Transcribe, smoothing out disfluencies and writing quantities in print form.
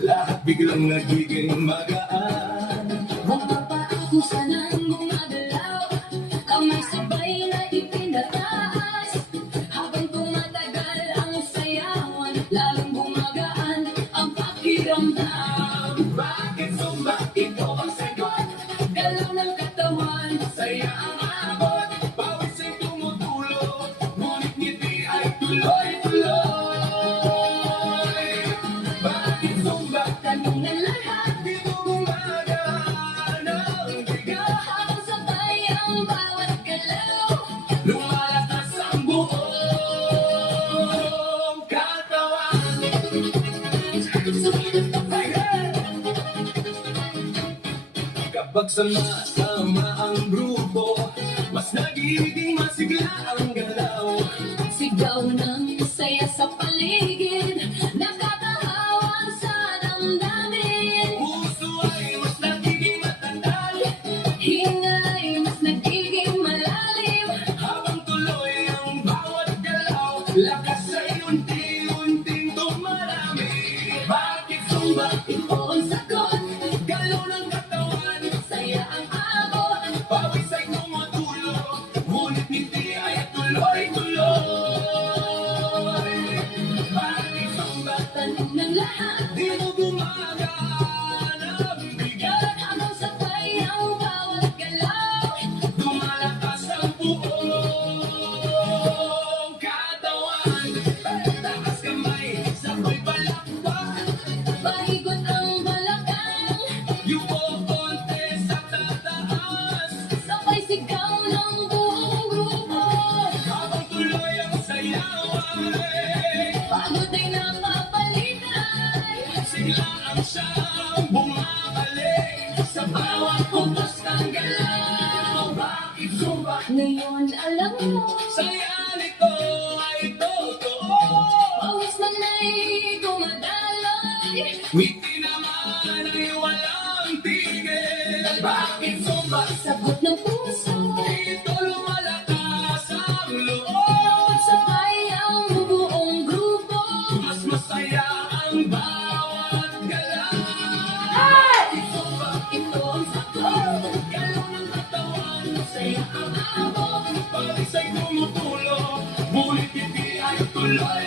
lahat biglang nagiging magaan. Mapapaako sanang gumagalaw, kamay sabay na ipinataas. Habang tumatagal ang sayawan, lalong gumagaan ang pakiramdam. Bakit sumba? Ito ang sagot. Galaw ng katawan, Saya ang abot, pawis ay tumutulog, ngunit ngiti ay tuloy-tuloy. Bakit sumba? tanong ng lahat, Dito gumagana ang bigat. habang sabay ang bawat galaw. Lumalakas ang buong katawan. Kapag sama-sama ang grupo, mas nagiging masigla ang galaw. Sigaw ng saya sa paligid, nakakahawa sa damdamin. Puso ay mas nagiging matandal, Hinga ay mas nagiging malalim. habang tuloy ang bawat galaw, lakas ay unti-unting dumarami. Bakit sumba? Ito ang sagot, Galaw ng katawan, saya ang abot. pawis ay tumutulog, ngunit ngiti ay tuloy-tuloy. Bakit sumba? Tanong ng lahat, Di mo gumagana ang bigat. habang sabay ang bawat galaw. Lumalakas ang buong katawan. Taas kamay, sabay palakpak. Paikot ang balakang, Yuko konti sa tataas. sabay sigaw ng buong grupo. Habang tuloy ang sayawan, Pagod ay napapalitay, sigla ang siyang bumabalik. Sa bawat puntos ng galaw. Bakit sumba? ngayon alam mo. Saya nito ay totoo. Pawis man ay dumadaloy, Wiki naman ay walang tigil. Bakit sumba? sagot ng puso. Dito lumalakas ang loob. Sabay ang buong grupo. Mas masaya ang bawat galaw. Hey! Bakit sumba? Ito ang sagot, Galaw ng katawan, saya ang abot. pawis ay tumutulog, ngunit hindi ay tuloy